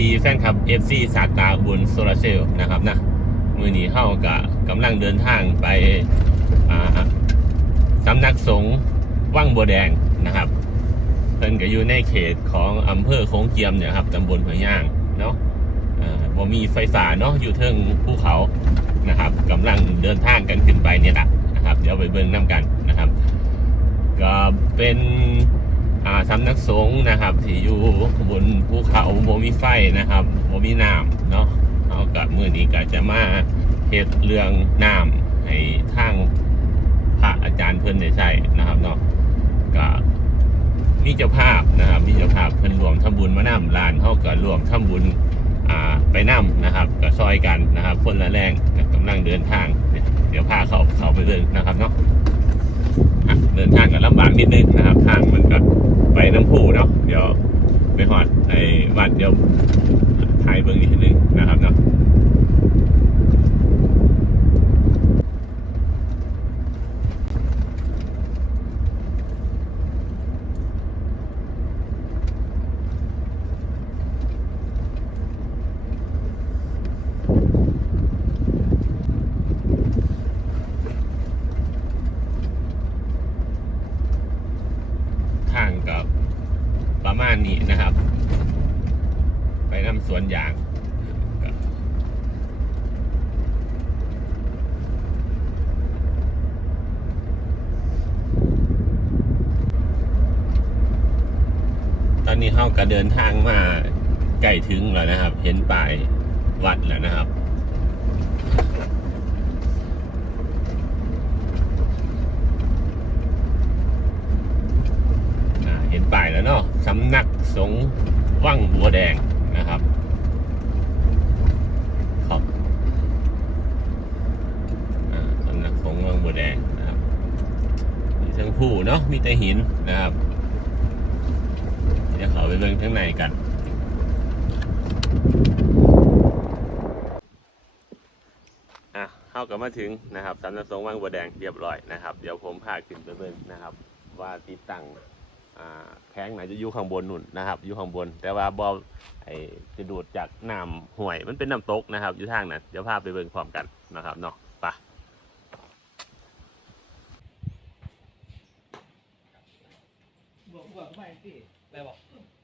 ดีแฟนคลับ FC สาตาบุญโซลาเซล์นะครับนะมือหนีเข้ากับกำลังเดินทางไปสำนักสงฆ์ว่างบัวแดงนะครับเพิ่นก็อยู่ในเขตของอำเภอโค้งเจียมเนี่ยครับตำบลหัวย่างเนาะอ่าบ่มีไฟฟ้าเนาะอยู่เทิงภูเขานะครับกำลังเดินทางกันขึ้นไปเนี่ยแหละนะครับ เดี๋ยวไปเบิ่งน้ำกันนะครับ ก็เป็น สำนักสงฆ์นะครับที่อยู่บนภูเขาบ่มีไฟนะครับบ่มีน้ำเนาะเอากับมือนี้ก็จะมาเฮ็ดเรื่องน้ำให้ทางพระอาจารย์เพิ่อนได้ใช้นะครับเนาะก็มีเจ้าภาพนะครับมีเจ้าภาพเพิ่อนรวมทำบุญมานำลานเขาก็รวมทำบุญอาไปนํนะครับก็ซอยกันนะครับคนละแรงกำลังเดินทาง เดี๋ยวพาเขาเขาไปเลยนะครับเนาะ เดินทางก็ลำบากนิดนึงนะครับทางมันก็ไปน้ำพุเนาะเดี๋ยวไปหอดไอ้วัดเดี๋ยวถ่ายเบิ้งอีกทีนึงนะครับเนาะ ทางกับประมาณนี้นะครับ ไปนำสวนยางก็ตอ นี้เขาก็เดินทางมาใกล้ถึงแล้วนะครับ เห็นป้ายวัดแล้วนะครับเห็นป้ายแล้วเนาะสำนักสงฆ์ว่างบัวแดงนะครับครับสำนักสงฆ์ว่างบัวแดงนะครับมีทั้งผู้เนาะมีแต่หินนะครับ เดี๋ยวเขาไปเบิ่งข้างในกัน อะเข้ากับมาถึงนะครับสำนักสงฆ์ว่างบัวแดงเรียบร้อยนะครับ เดี๋ยวผมพาขึ้นไปเบิ่งนะครับ ว่าติดตั้งแข้งไหนจะอยู่ข้างบนนุ่นนะครับอยู่ข้างบน แต่ว่าบอไอจะดูดจากน้ำห่วยมันเป็นน้ำตกนะครับ อยู่ทางนั้นเดี๋ยวพาไปเบิ่งพร้อมกันนะครับเนาะไปบอกบอกไม่พี่ไปบอะไปบอก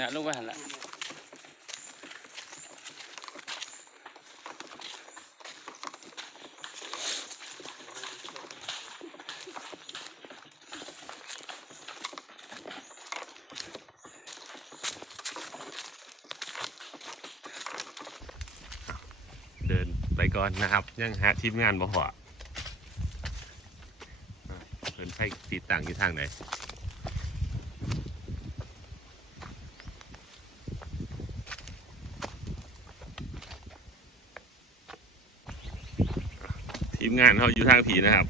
งดูแห้งข้างเนี่ยลูกไปหันละเดินไปก่อนนะครับ ยังหาทีมงานบ่พอเพิ่นไฟติดตั้งอยู่ทางไหน ทีมงานเขาอยู่ทางผีนะครับ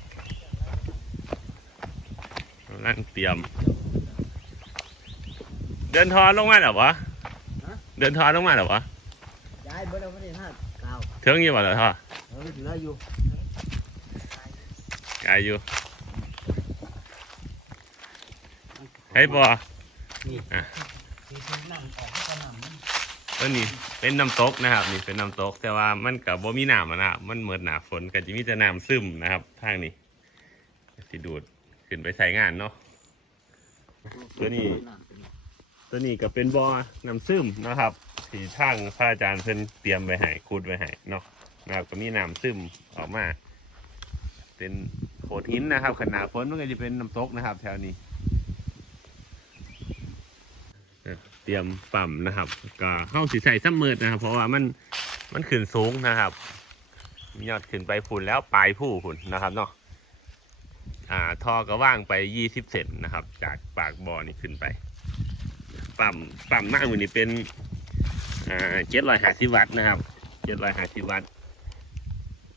กำลังเตรียม เดินทอลงมาเหรอวะเดินทอลงมาเหรอวะย้ายเบอร์เราไม่ได้ห้าเก้าเทิงอยู่บ่เหรอท่อเราไม่ถือแล้วอยู่ไกลอยู่ให้บอนี่อะ คือนั่งออกก็นั่งนี่ต้นนี้เป็นน้ำตกนะครับ นี่เป็นน้ำตก แต่ว่ามันกับบ่มีน้ำอะนะมันเหมือนหนาฝนก็จะมีแต่น้ำซึมนะครับทางนี้สิดูดขึ้นไปใช้งานเนาะตัวนี้ ตัวนี้ก็เป็นบ่อน้ำซึมนะครับที่ทางพระอาจารย์เพิ่นเตรียมไว้ให้คูดไว้ให้เนาะนะครับก็มีน้ำซึมออกมา เป็นโขดหินนะครับขนาดฝนมันก็จะเป็นน้ำตกนะครับ แถวนี้ เตรียมปั๊มนะครับก็เข้าสีใส่ซ้ำมืดนะครับ เพราะว่ามันมันขึ้นสูงนะครับ มียอดขึ้นไปฝุ่นแล้วปลายผู้ฝุ่นนะครับเนาะอ่าท่อก็ว่างไปยี่สิบเซนนะครับ จากปากบ่อนี่ขึ้นไป ปั๊มปั๊มมากมือนี่เป็นอ่าเจ็ดร้อยห้าสิบวัตต์นะครับเจ็ดร้อยห้าสิบวัตต์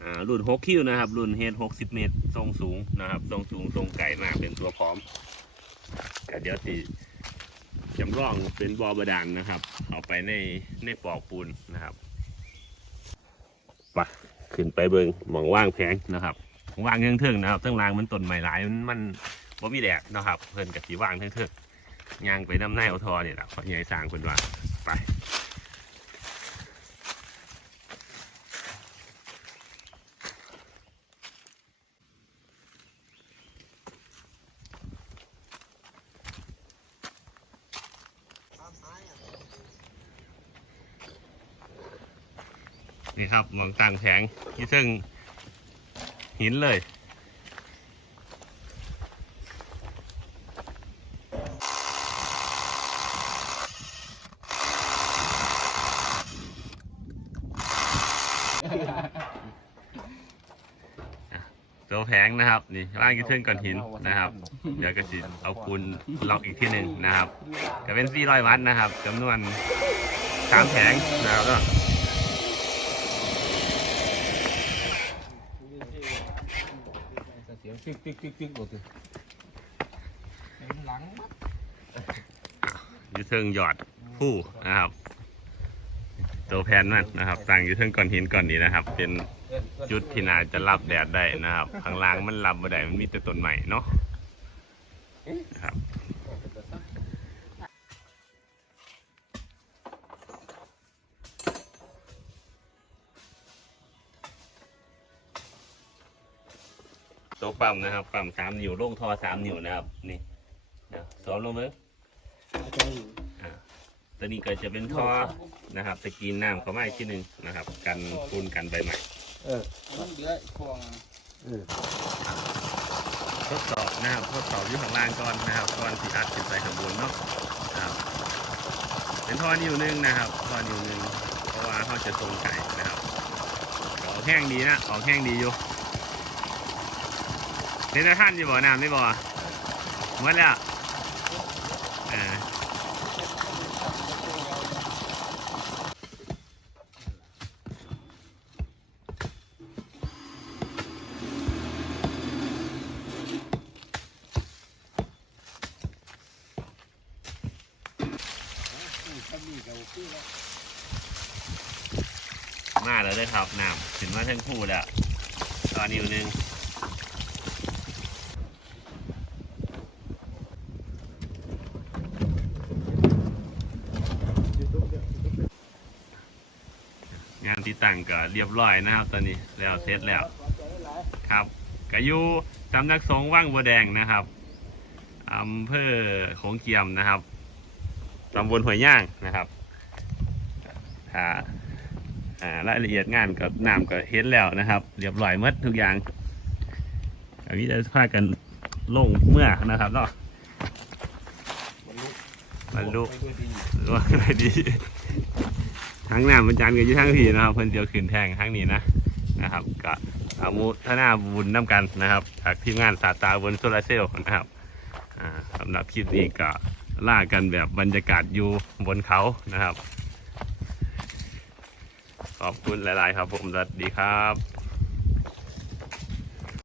อ่ารุ่นหกคิวนะครับ รุ่นเฮดหกสิบเมตรทรงสูงนะครับทรงสูงทรงไก่มากเป็นตัวพร้อมก็เดี๋ยวสิ จำลองเป็นบอบาดานนะครับ เอาไปในในปอกปูนนะครับไปขึ้นไปเบิงหมองว่างแพงนะครับว่างเทิงๆนะครับทั้งรางมันต้นไม้หลายมันมันบ่มีแดดนะครับ เพิ่นกับสีว่างเทิงๆย่างไปน้ำในเอาทอเนี่ยแหละขอใหญ่สร้างเพิ่นว่าไป นี่ครับมองต่างแผงที่ซึ่งหินเลยตัวแผงนะครับนี่ว่างกี่เทิงก่อนหินนะครับ เดี๋ยวก็สิเอาคูณล็อกอีกที่หนึ่งนะครับก็เป็น400วัตต์นะครับจำนวนสามแผงนะครับก็ เสียงติ๊กติ๊กติ๊กติ๊กหมดเลยหลังอยูเทิงหยอดผู้นะครับ ตัวแผ่นมันนะครับตั้งอยูเทิงก้อนหินก้อนนี้นะครับ เป็นจุดที่น่าจะรับแดดได้นะครับข้างล่างมันรับไม่ได้มันมีแต่ต้นใหม่เนาะนะครับ ปั๊มนะครับปั๊มสามนิ้วลงท่อสามนิ้วนะครับนี่เดี๋ยวสอนลงเลยอ่าตัวนี้ก็จะเป็นท่อนะครับสกรีนน้ำเข้ามาอีกทีหนึ่งนะครับ กันฝุ่นกันใบใหม่เออมันเดือดพวงทดสอบนะครับทดสอบอยู่ข้างล่างก่อนนะครับก่อนที่อัดขึ้นไปข้างบนเนาะนะครับเป็นท่อนิ้วหนึงนะครับท่อนิ้วหนึงเพราะว่าเขาจะตรงไก่นะครับก็ออกแห้งดีนะออกแห้งดีอยู่ นี่นะท่านอยู่บ่อน้ำไม่บ่หมดแล้วอ่ามาแล้วเลยครับน้ำถึงมาทั้งคู่แล้วตอนนิ้วหนึง งานที่ตั้งก็เรียบร้อยนะครับตอนนี้แล้วเสร็จแล้วครับก็อยู่สำนักสงฆ์ว่างบัวแดงนะครับอำเภอโขงเจียมนะครับตำบลห้วยย่างนะครับถ้าอ่ารายละเอียดงานกับน้ำก็เห็นแล้วนะครับ เรียบร้อยหมดทุกอย่างอันนี้จะพากันลงเมื่อนะครับเนาะบรรลุรวมไปดี ทั้งน้ำบรรจานกันอยู่ทั้งทีนะครับเพิ่นเดียวขึ้นแทงทั้งนี้นะนะครับก็อามุทนาบุญน้ำกันนะครับจากทีมงานสาตาบนโซลาร์เซลล์นะครับสำหรับคลิปนี้ก็ล่ากันแบบบรรยากาศอยู่บนเขานะครับ ขอบคุณหลาย ๆ ครับผมสวัสดีครับ